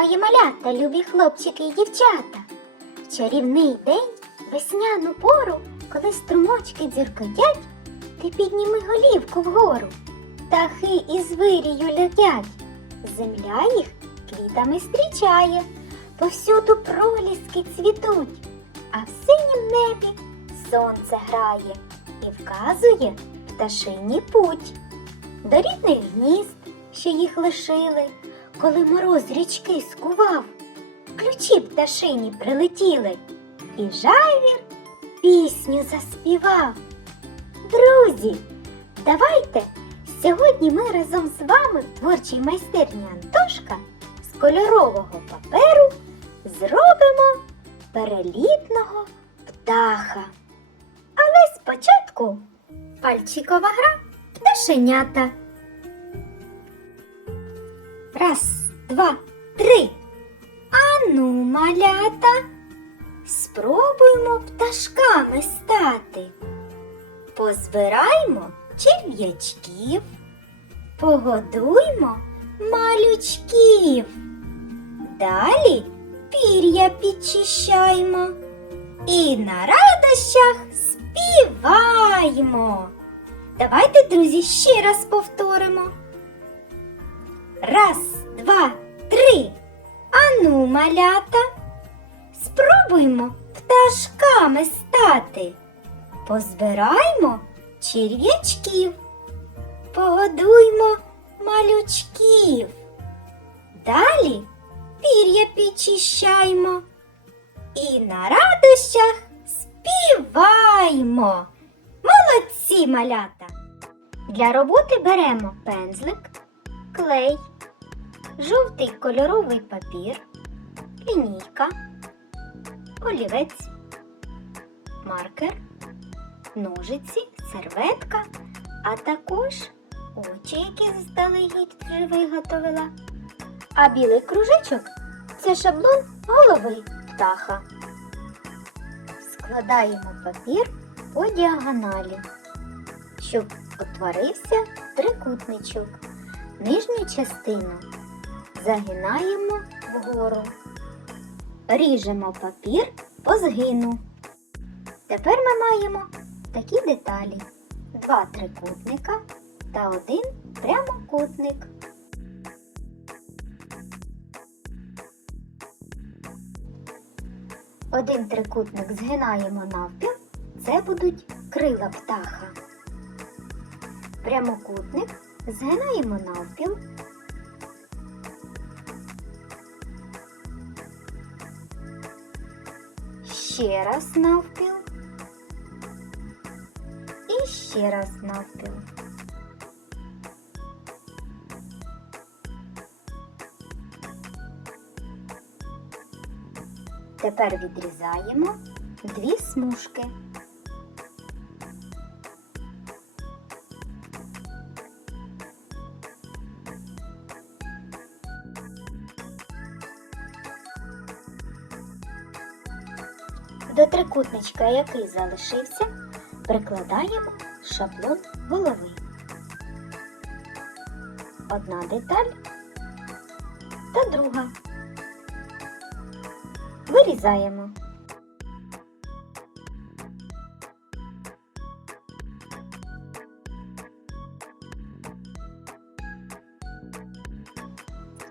мої малята, любі хлопчики і дівчата. В чарівний день, весняну пору, коли струмочки дзюркотять, ти підніми голівку вгору. Птахи із вирію летять. Земля їх квітами зустрічає, повсюду проліски цвітуть, а в синім небі сонце грає і вказує пташині путь. До рідних гнізд, що їх лишили, коли мороз річки скував, ключі пташині прилетіли, і жайвір пісню заспівав. Друзі, давайте сьогодні ми разом з вами в творчій майстерні Антошка з кольорового паперу зробимо перелітного птаха. Але спочатку пальчикова гра пташенята. Раз, два, три. Ану, малята, спробуймо пташками стати. Позбираймо черв'ячків, погодуймо малючків. Далі пір'я підчищаймо і на радощах співаймо. Давайте, друзі, ще раз повторимо. Раз, два, три. Ану, малята. Спробуймо пташками стати. Позбираймо черв'ячків, погодуймо малючків. Далі пір'я підчищаймо і на радощах співаймо. Молодці малята! Для роботи беремо пензлик, клей, жовтий кольоровий папір, лінійка, олівець, маркер, ножиці, серветка, а також очі, які заздалегідь вже виготовила. А білий кружечок це шаблон голови птаха. Складаємо папір по діагоналі, щоб утворився трикутничок. Нижню частину загинаємо вгору. Ріжемо папір по згину. Тепер ми маємо такі деталі: два трикутника та один прямокутник. Один трикутник згинаємо навпіл, це будуть крила птаха. Прямокутник згинаємо навпіл. Ще раз навпіл. І ще раз навпіл. Тепер відрізаємо дві смужки. До трикутничка, який залишився, прикладаємо шаблон голови. Одна деталь та друга. Вирізаємо.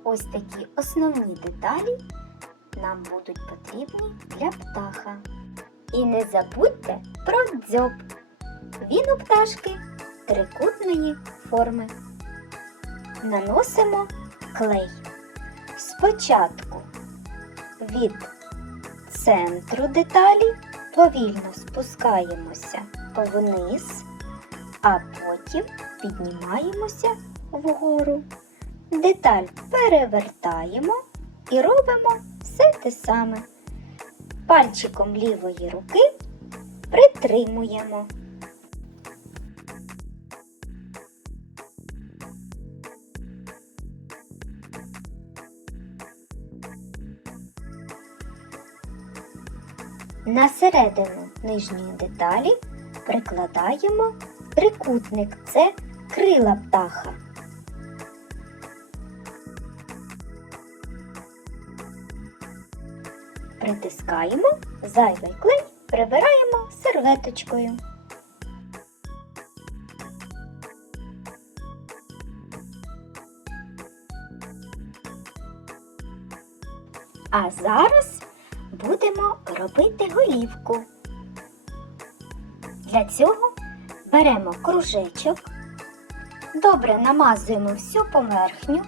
Ось такі основні деталі нам будуть потрібні для птаха. І не забудьте про дзьоб. Він у пташки трикутної форми. Наносимо клей. Спочатку від центру деталі повільно спускаємося вниз, а потім піднімаємося вгору. Деталь перевертаємо і робимо все те саме. Пальчиком лівої руки притримуємо. На середину нижньої деталі прикладаємо трикутник це крила птаха. Притискаємо, зайвий клей прибираємо серветочкою. А зараз будемо робити голівку. Для цього беремо кружечок, добре намазуємо всю поверхню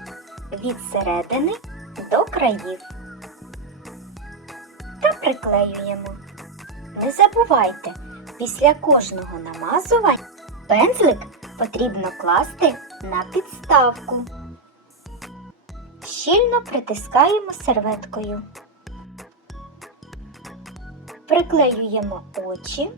від середини до країв та приклеюємо. Не забувайте, після кожного намазування пензлик потрібно класти на підставку. Щільно притискаємо серветкою. Приклеюємо очі.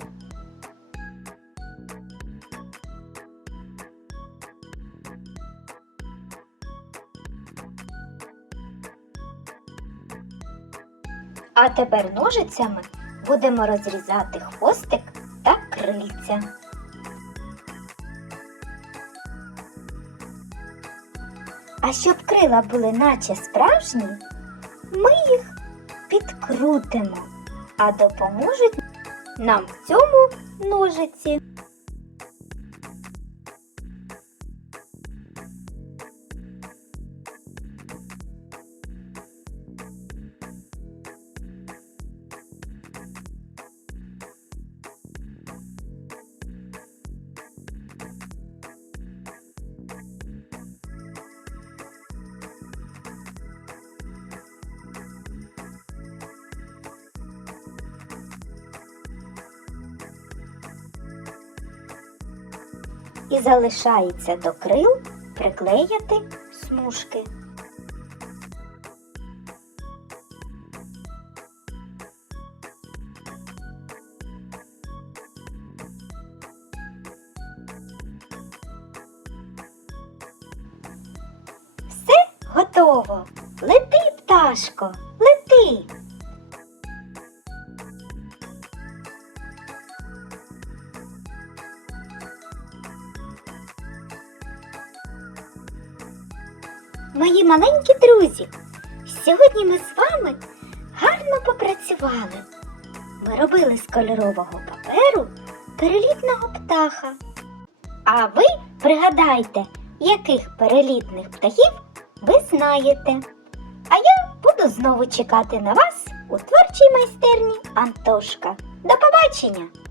А тепер ножицями будемо розрізати хвостик та крильця. А щоб крила були наче справжні, ми їх підкрутимо, а допоможуть нам в цьому ножиці. І залишається до крил приклеяти смужки. Все готово. Лети, пташко, лети. Мої маленькі друзі, сьогодні ми з вами гарно попрацювали. Ми робили з кольорового паперу перелітного птаха. А ви пригадайте, яких перелітних птахів ви знаєте. А я буду знову чекати на вас у творчій майстерні Антошка. До побачення!